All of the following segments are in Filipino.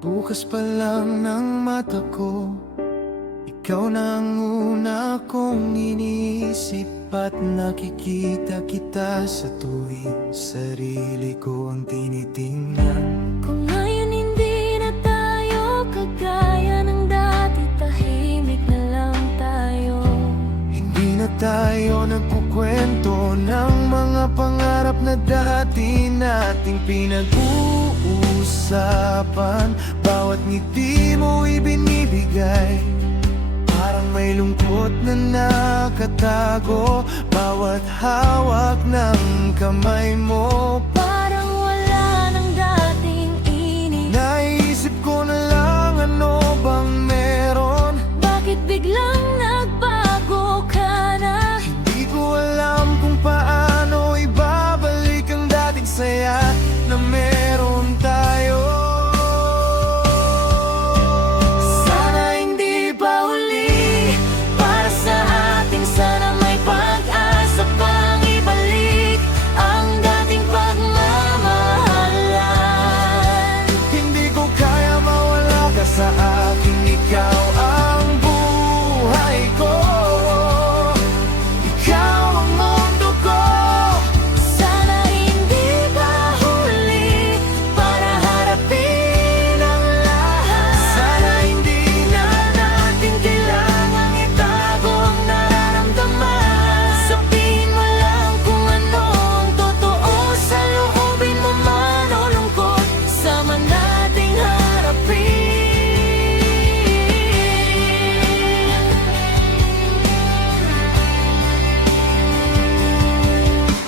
Bukas pa lang ng mata ko, ikaw na ang una kong iniisip at nakikita kita sa tuwing sarili ko ang tinitingnan. Kung ngayon hindi na tayo kagaya ng dati, tahimik na lang tayo. Hindi na tayo nagkukwento ng mga pangarap na dati nating pinag-uusapan. Bawat ngiti mo ibinibigay, parang may lungkot na nakatago. Bawat hawak ng kamay mo, Parang wala ng dating init. naisip ko na lang, ano bang meron? Bakit biglang nagbago ka na? Hindi ko alam kung paano ibabalik ang dating saya na meron tayo. Sana hindi pa huli para sa ating, sana may pag-asa pang ibalik ang dating pagmamahalan. Hindi ko kaya mawala ka sa akin, ikaw ang buhay ko, ikaw ang mundo ko. Sana hindi pa huli para harapin ang lahat. Sana hindi na natin kailangang itago ang nararamdaman. Sabihin mo lang kung ano ang totoo, sa loobin mo man o lungkot, sama nating harapin.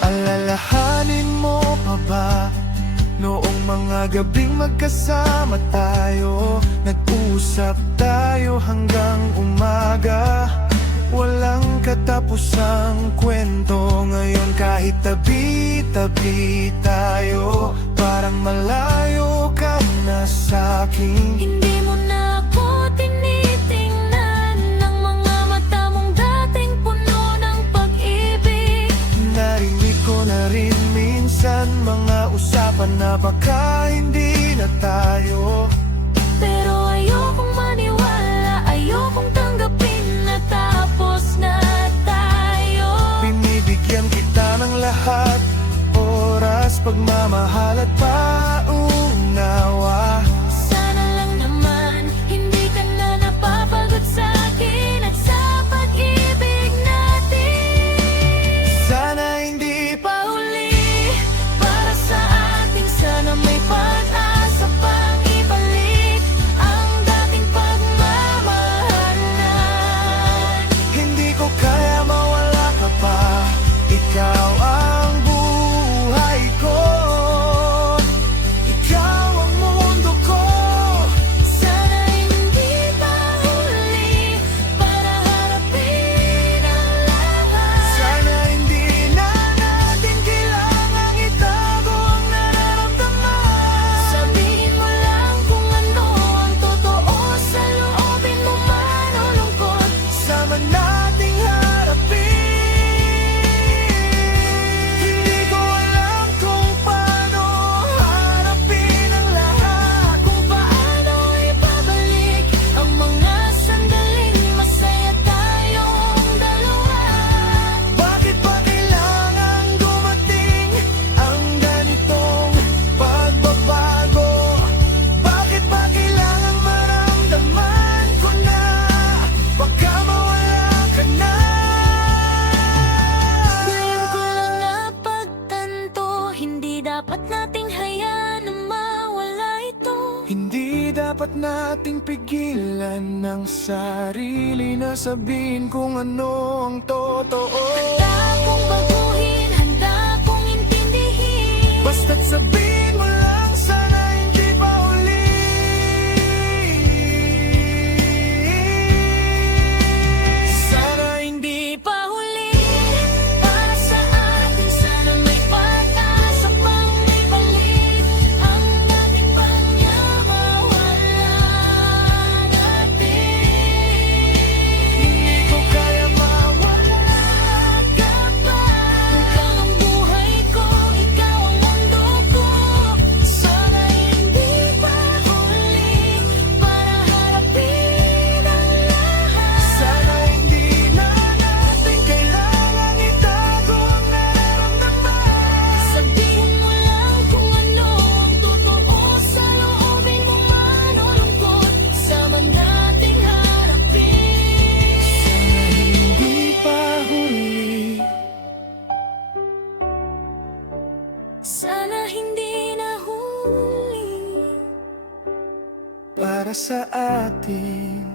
Alalahanin mo pa ba noong mga gabing magkasama tayo? Nag-usap tayo hanggang umaga, walang katapusang kwento. Ngayon kahit tabi-tabi tayo, parang malayo ka na sa'kin. Hindi mo na ako tinitingnan ng mga mata mong dating puno ng pag-ibig. Narinig ko na rin minsan mga usapan na baka hindi na tayo. Pero ayokong maniwala, ayokong tanggapin na tapos na tayo. Binibigyan kita ng lahat, oras, pagmamahal at paunawa. Sana lang naman hindi ka na napapagod sa akin at sa pag-ibig natin. Sana hindi pa Pauli para sa ating, sana may pag-asa pang ibalik ang dating pagmamahalan. hindi ko kaya mawala ka pa, ikaw ang buhay ko, ikaw ang mundo ko. Sana hindi pa huli para harapin ang lahat. Sana hindi na natin kailangang itago ang nararamdaman. Sabihin mo lang kung ano ang totoo, sa loobin mo man o lungkot, Sama nating harapin. Hindi ko alam kung paano harapin ang lahat, kung paano ibabalik ang mga sandaling masaya tayong dalawa. bakit ba kailangan dumating ang ganitong pagbabago? Bakit ba kailangan maramdaman ko na baka mawala ka na? Ngayon ko lang napagtanto, hindi dapat nating hayaan na mawala ito. Hindi dapat nating pigilan ng sarili na sabihin kung ano ang totoo. Handa kong baguhin, handa kong intindihin. Basta't sabihin mo lang, sana hindi pa uli. Sana hindi Pa huli para sa ating, sana may pag-asa pang ibalik ang dating pagmamahalan natin. hindi ko kaya mawala ka pa. Ikaw ang buhay ko, ikaw ang mundo ko. para sa atin.